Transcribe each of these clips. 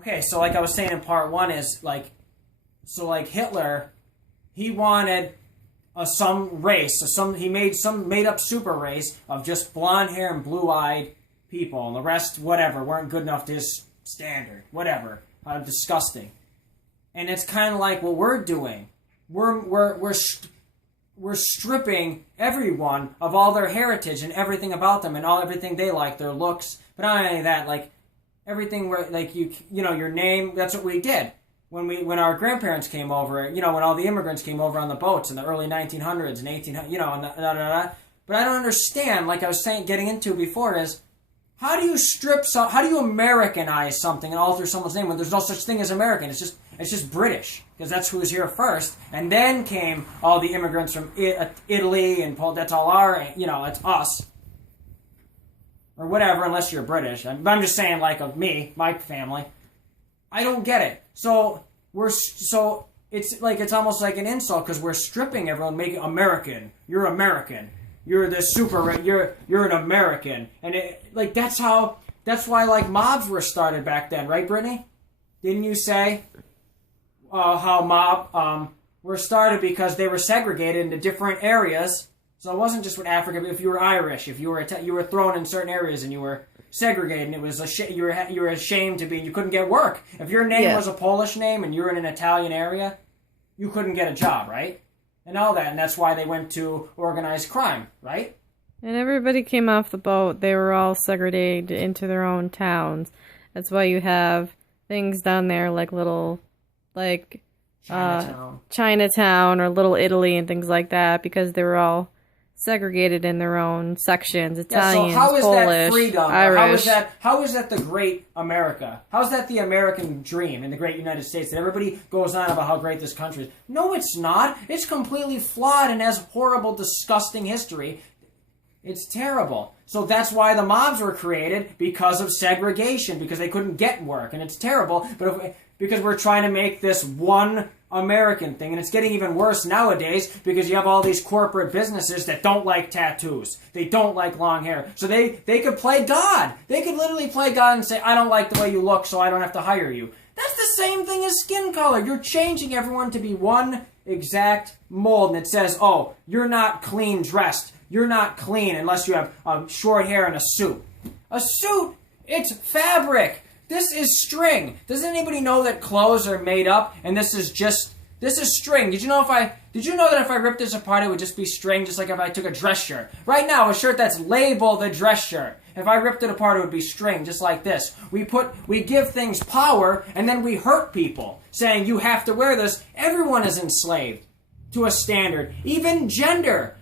Okay, so like I was saying in part one is like, so like Hitler, he wanted some race, he made some made up super race of just blonde hair and blue eyed people, and the rest whatever weren't good enough to his standard, whatever, disgusting. And it's kind of like what we're doing. We're stripping everyone of all their heritage and everything about them and everything they like, their looks, but not only that, like everything where like you know your name. That's what we did when our grandparents came over. You know, when all the immigrants came over on the boats in the early 1900s and 1800s. You know, and But I don't understand. Like I was saying, getting into before is how do you Americanize something and alter someone's name when there's no such thing as American? It's just British, because that's who was here first, and then came all the immigrants from Italy and that's all it's us. Or whatever, unless you're British. I'm just saying, like, of me, my family. I don't get it. So it's like, it's almost like an insult, because we're stripping everyone, making American. You're American. You're the you're an American. And that's why, like, mobs were started back then, right, Brittany? Didn't you say how mob were started because they were segregated into different areas? So it wasn't just with Africa, but if you were Irish, if you were thrown in certain areas and you were segregated, and it was you were ashamed to be, you couldn't get work. If your name was a Polish name and you were in an Italian area, you couldn't get a job, right? And all that, and that's why they went to organized crime, right? And everybody came off the boat. They were all segregated into their own towns. That's why you have things down there like Chinatown or Little Italy and things like that, because they were all segregated in their own sections. Italians, so how is Polish, that freedom? Irish. How is that the great America? How is that the American dream in the great United States that everybody goes on about how great this country is? No, it's not. It's completely flawed and has horrible, disgusting history. It's terrible. So that's why the mobs were created, because of segregation, because they couldn't get work, and it's terrible. But because we're trying to make this one American thing, and it's getting even worse nowadays because you have all these corporate businesses that don't like tattoos. They don't like long hair. So they could play God. They could literally play God and say, I don't like the way you look, so I don't have to hire you. That's the same thing as skin color. You're changing everyone to be one exact mold, and it says, oh, you're not clean dressed. You're not clean unless you have short hair and a suit. A suit, it's fabric. This is string. Does anybody know that clothes are made up and this is string? Did you know that if I ripped this apart it would just be string, just like if I took a dress shirt? Right now, a shirt that's labeled a dress shirt, if I ripped it apart it would be string, just like this. We give things power and then we hurt people, saying you have to wear this. Everyone is enslaved to a standard. Even gender.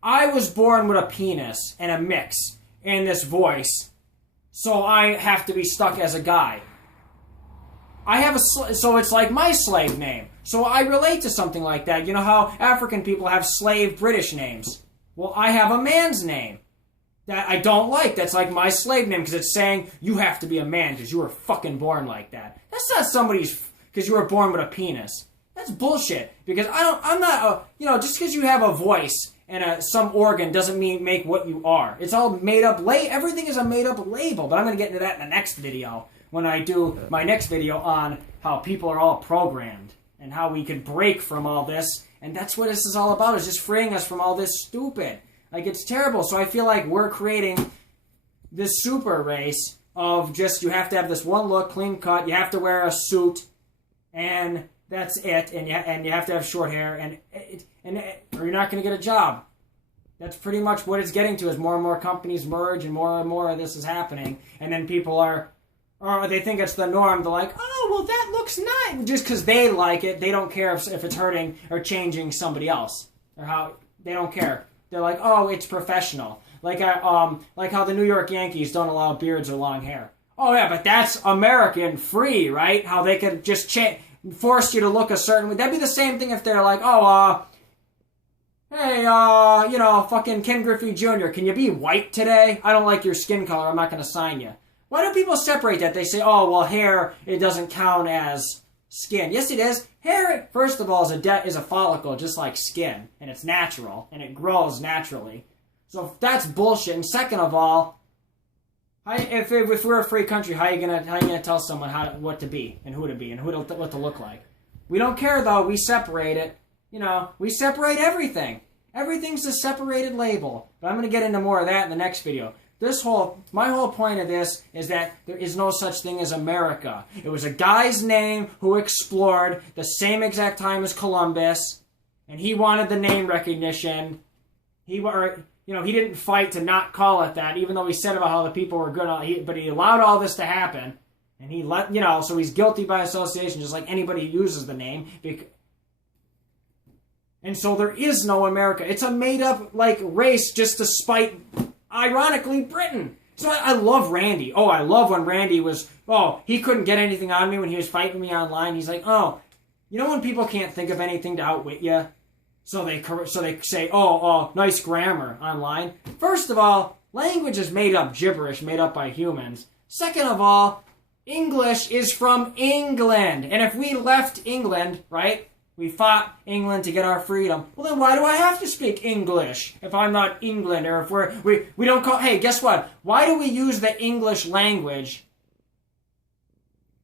I was born with a penis and a mix and this voice, so I have to be stuck as a guy. So it's like my slave name. So I relate to something like that. You know how African people have slave British names? Well, I have a man's name that I don't like. That's like my slave name, because it's saying you have to be a man because you were fucking born like that. That's not because you were born with a penis. That's bullshit. Because just because you have a voice and some organ doesn't make what you are. It's all made up. Everything is a made up label. But I'm going to get into that in the next video, when I do my next video on how people are all programmed and how we can break from all this. And that's what this is all about, is just freeing us from all this stupid. Like, it's terrible. So I feel like we're creating this super race of just, you have to have this one look, clean cut, you have to wear a suit, and that's it, and you have to have short hair, or you're not going to get a job. That's pretty much what it's getting to, as more and more companies merge and more of this is happening. And then people they think it's the norm. They're like, oh, well, that looks nice. Just because they like it, they don't care if it's hurting or changing somebody else. Or how, they don't care. They're like, oh, it's professional. Like how the New York Yankees don't allow beards or long hair. Oh, yeah, but that's American free, right? How they could just force you to look a certain way. That'd be the same thing if they're like, hey, fucking Ken Griffey Jr., can you be white today? I don't like your skin color, I'm not going to sign you. Why do people separate that? They say, oh, well, hair, it doesn't count as skin. Yes, it is. Hair, first of all, is a follicle, just like skin, and it's natural, and it grows naturally. So that's bullshit. And second of all, If we're a free country, how are you gonna tell someone what to be and who to be and what to look like? We don't care though. We separate it. We separate everything. Everything's a separated label. But I'm gonna get into more of that in the next video. My whole point of this is that there is no such thing as America. It was a guy's name who explored the same exact time as Columbus, and he wanted the name recognition. He didn't fight to not call it that, even though he said about how the people were good. But he allowed all this to happen, and he so he's guilty by association, just like anybody who uses the name. And so there is no America. It's a made-up race just to spite, ironically, Britain. So I love Randy. Oh, I love when Randy he couldn't get anything on me when he was fighting me online. He's like, when people can't think of anything to outwit you? So they say, nice grammar online. First of all, language is made up gibberish, made up by humans. Second of all, English is from England. And if we left England, right, we fought England to get our freedom, well then why do I have to speak English if I'm not England? Or if we don't call, hey, guess what? Why do we use the English language,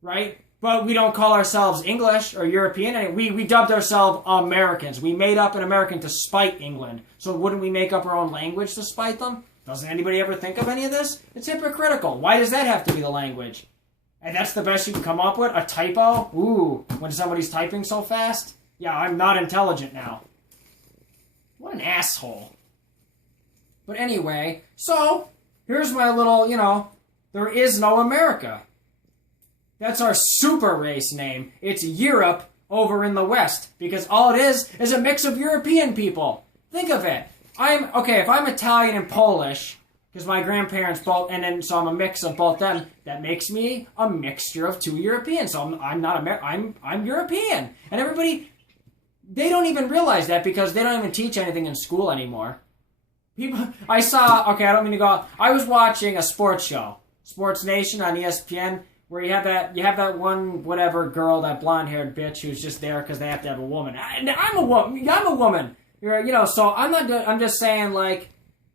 right? But we don't call ourselves English or European. We dubbed ourselves Americans. We made up an American to spite England. So wouldn't we make up our own language to spite them? Doesn't anybody ever think of any of this? It's hypocritical. Why does that have to be the language? And that's the best you can come up with? A typo? Ooh, when somebody's typing so fast? Yeah, I'm not intelligent now. What an asshole. But anyway, so here's my little, there is no America. That's our super race name. It's Europe over in the West. Because all it is a mix of European people. Think of it. If I'm Italian and Polish, because my grandparents both, so I'm a mix of both them, that makes me a mixture of two Europeans. So I'm European. And everybody, they don't even realize that because they don't even teach anything in school anymore. I was watching a sports show, Sports Nation on ESPN, where you have that one whatever girl, that blonde-haired bitch who's just there because they have to have a woman. I'm a woman. So I'm just saying,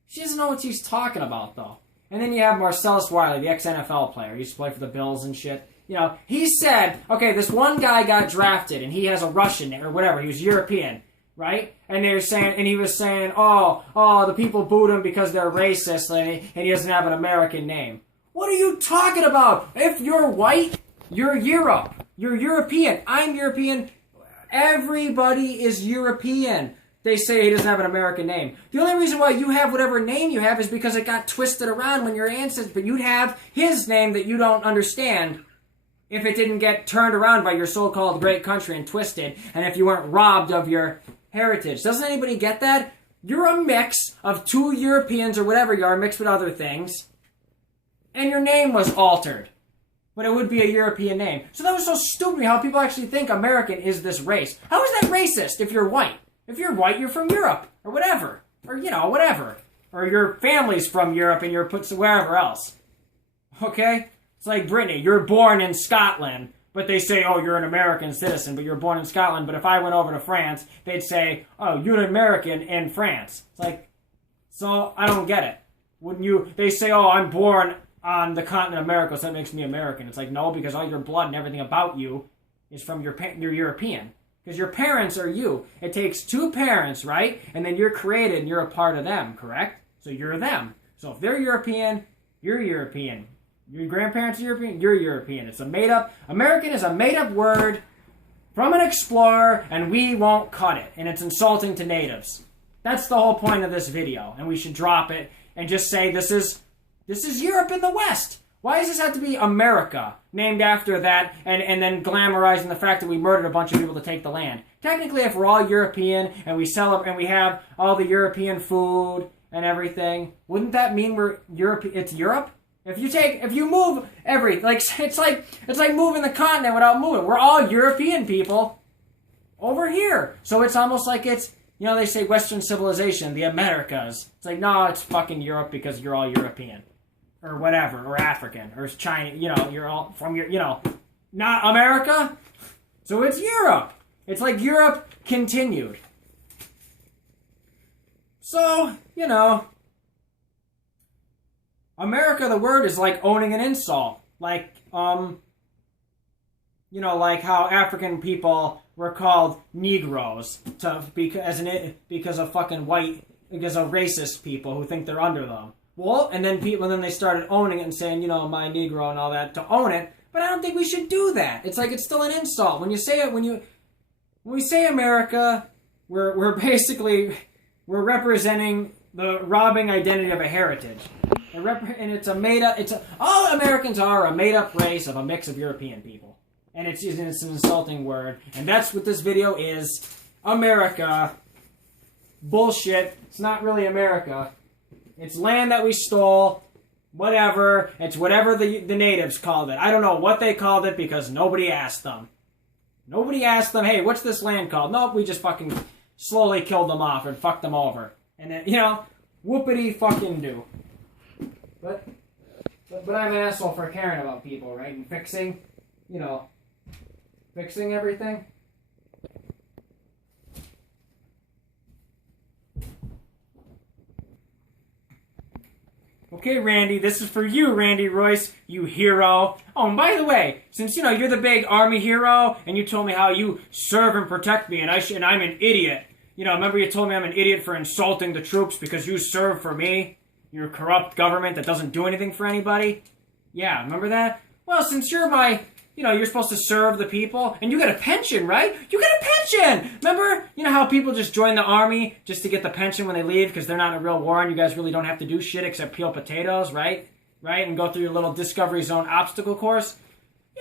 she doesn't know what she's talking about, though. And then you have Marcellus Wiley, the ex-NFL player. He used to play for the Bills and shit. He said, this one guy got drafted, and he has a Russian name, or whatever. He was European, right? And he was saying, the people booed him because they're racist, and he doesn't have an American name. What are you talking about? If you're white, you're Europe. You're European. I'm European. Everybody is European. They say he doesn't have an American name. The only reason why you have whatever name you have is because it got twisted around when your ancestors, but you'd have his name that you don't understand if it didn't get turned around by your so-called great country and twisted, and if you weren't robbed of your heritage. Doesn't anybody get that? You're a mix of two Europeans or whatever you are, mixed with other things. And your name was altered. But it would be a European name. So that was so stupid how people actually think American is this race. How is that racist if you're white? If you're white, you're from Europe. Or whatever. Or, whatever. Or your family's from Europe and you're put wherever else. Okay? It's like Brittany. You're born in Scotland. But they say, you're an American citizen, but you're born in Scotland. But if I went over to France, they'd say, you're an American in France. It's like, so I don't get it. Wouldn't you? They say, I'm born on the continent of America, so that makes me American. It's like, no, because all your blood and everything about you is from you're European. Because your parents are you. It takes two parents, right? And then you're created and you're a part of them, correct? So you're them. So if they're European, you're European. Your grandparents are European, you're European. It's a made-up, American is a made-up word from an explorer, and we won't cut it. And it's insulting to natives. That's the whole point of this video. And we should drop it and just say this is Europe in the West. Why does this have to be America, named after that, and then glamorizing the fact that we murdered a bunch of people to take the land? Technically, if we're all European and we celebrate and we have all the European food and everything, wouldn't that mean we're Europe? It's Europe. If you move it's like moving the continent without moving. We're all European people over here, so it's almost like it's. They say Western civilization, the Americas. It's like, no, it's fucking Europe because you're all European. Or whatever, or African, or it's China, you're all from not America. So it's Europe. It's like Europe continued. So, America, the word, is like owning an insult. Like, you know, like how African people were called Negroes because of fucking because of racist people who think they're under them. Well, and then they started owning it and saying, you know, my Negro and all that to own it. But I don't think we should do that. It's like it's still an insult when you say it. When we say America, we're basically representing the robbing identity of a heritage, and it's a made up. All Americans are a made up race of a mix of European people, and it's an insulting word, and that's what this video is. America, bullshit. It's not really America. It's land that we stole. Whatever. It's whatever the natives called it. I don't know what they called it because nobody asked them. Nobody asked them, hey, what's this land called? Nope, we just fucking slowly killed them off and fucked them over. And then, you know, whoopity fucking do. But I'm an asshole for caring about people, right? And fixing everything. Okay, Randy, this is for you, Randy Royce, you hero. Oh, and by the way, since, you know, you're the big army hero, and you told me how you serve and protect me, and I'm an idiot. You know, remember you told me I'm an idiot for insulting the troops because you serve for me? Your corrupt government that doesn't do anything for anybody? Yeah, remember that? Well, since you're you're supposed to serve the people, and you get a pension, right? You get a pension! Remember, you know how people just join the army just to get the pension when they leave because they're not in a real war and you guys really don't have to do shit except peel potatoes, right? Right? And go through your little Discovery Zone obstacle course?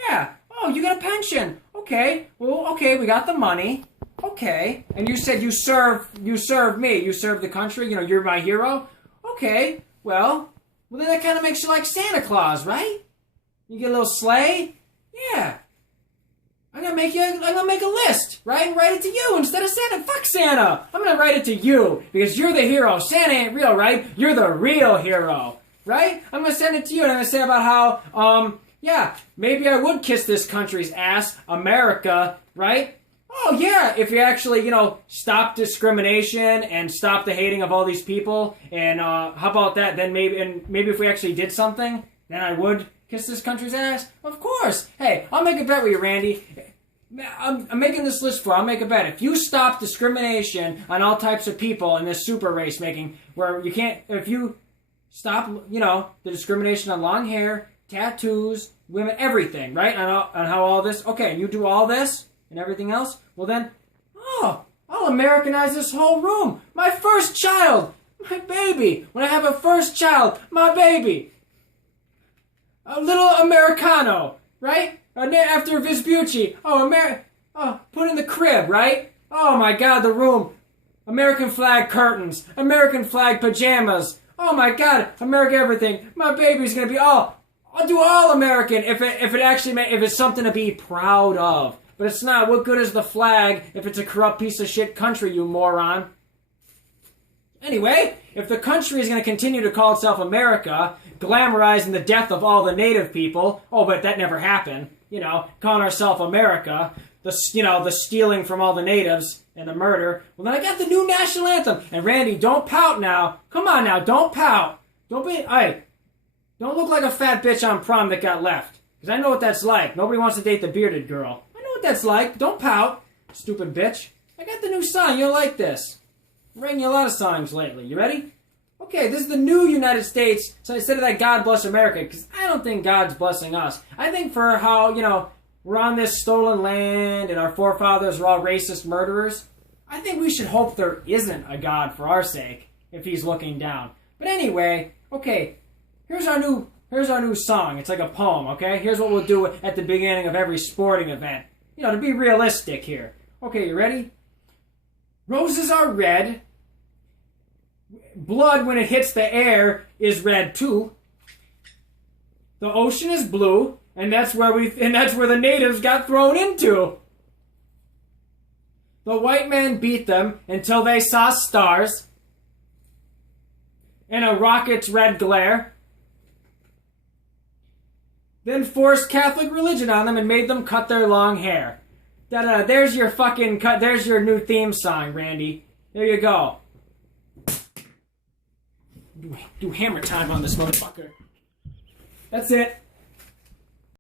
Yeah. Oh, you get a pension. Okay. Well, okay, we got the money. Okay. And you said you serve me. You serve the country. You know, you're my hero. Okay. Well, then that kind of makes you like Santa Claus, right? You get a little sleigh. Yeah. I'm gonna make a list, right? And write it to you instead of Santa. Fuck Santa! I'm gonna write it to you because you're the hero. Santa ain't real, right? You're the real hero, right? I'm gonna send it to you and I'm gonna say about how, yeah, maybe I would kiss this country's ass, America, right? Oh yeah, if you actually, you know, stop discrimination and stop the hating of all these people, and how about that? Then maybe if we actually did something, then I would kiss this country's ass? Of course. Hey, I'll make a bet with you, Randy. I'm making this list for you. I'll make a bet. If you stop discrimination on all types of people in this super race making, where you can't, if you stop, you know, the discrimination on long hair, tattoos, women, everything, right? On how all this, okay, and you do all this and everything else, well then, I'll Americanize this whole room. My first child, my baby. When I have a first child, my baby. A little Americano, right? After Vespucci. Put in the crib, right? Oh my God, the room. American flag curtains. American flag pajamas. Oh my God, American everything. My baby's gonna be I'll do all American if it's something to be proud of. But it's not. What good is the flag if it's a corrupt piece of shit country, you moron? Anyway, if the country is going to continue to call itself America, glamorizing the death of all the native people, but that never happened, you know, calling ourselves America, the stealing from all the natives and the murder, well then I got the new national anthem. And Randy, don't pout now. Come on now, don't pout. Don't look like a fat bitch on prom that got left. Because I know what that's like. Nobody wants to date the bearded girl. I know what that's like. Don't pout, stupid bitch. I got the new song. You'll like this. I'm writing you a lot of songs lately. You ready? Okay, this is the new United States. So instead of that God bless America, because I don't think God's blessing us. I think for how, you know, we're on this stolen land and our forefathers are all racist murderers, I think we should hope there isn't a God for our sake if he's looking down. But anyway, okay, here's our new song. It's like a poem, okay? Here's what we'll do at the beginning of every sporting event. You know, to be realistic here. Okay, you ready? Roses are red. Blood, when it hits the air, is red too. The ocean is blue, and that's where the natives got thrown into. The white man beat them until they saw stars and a rocket's red glare. Then forced Catholic religion on them and made them cut their long hair. There's your fucking cut. There's your new theme song, Randy. There you go. Do hammer time on this motherfucker. That's it.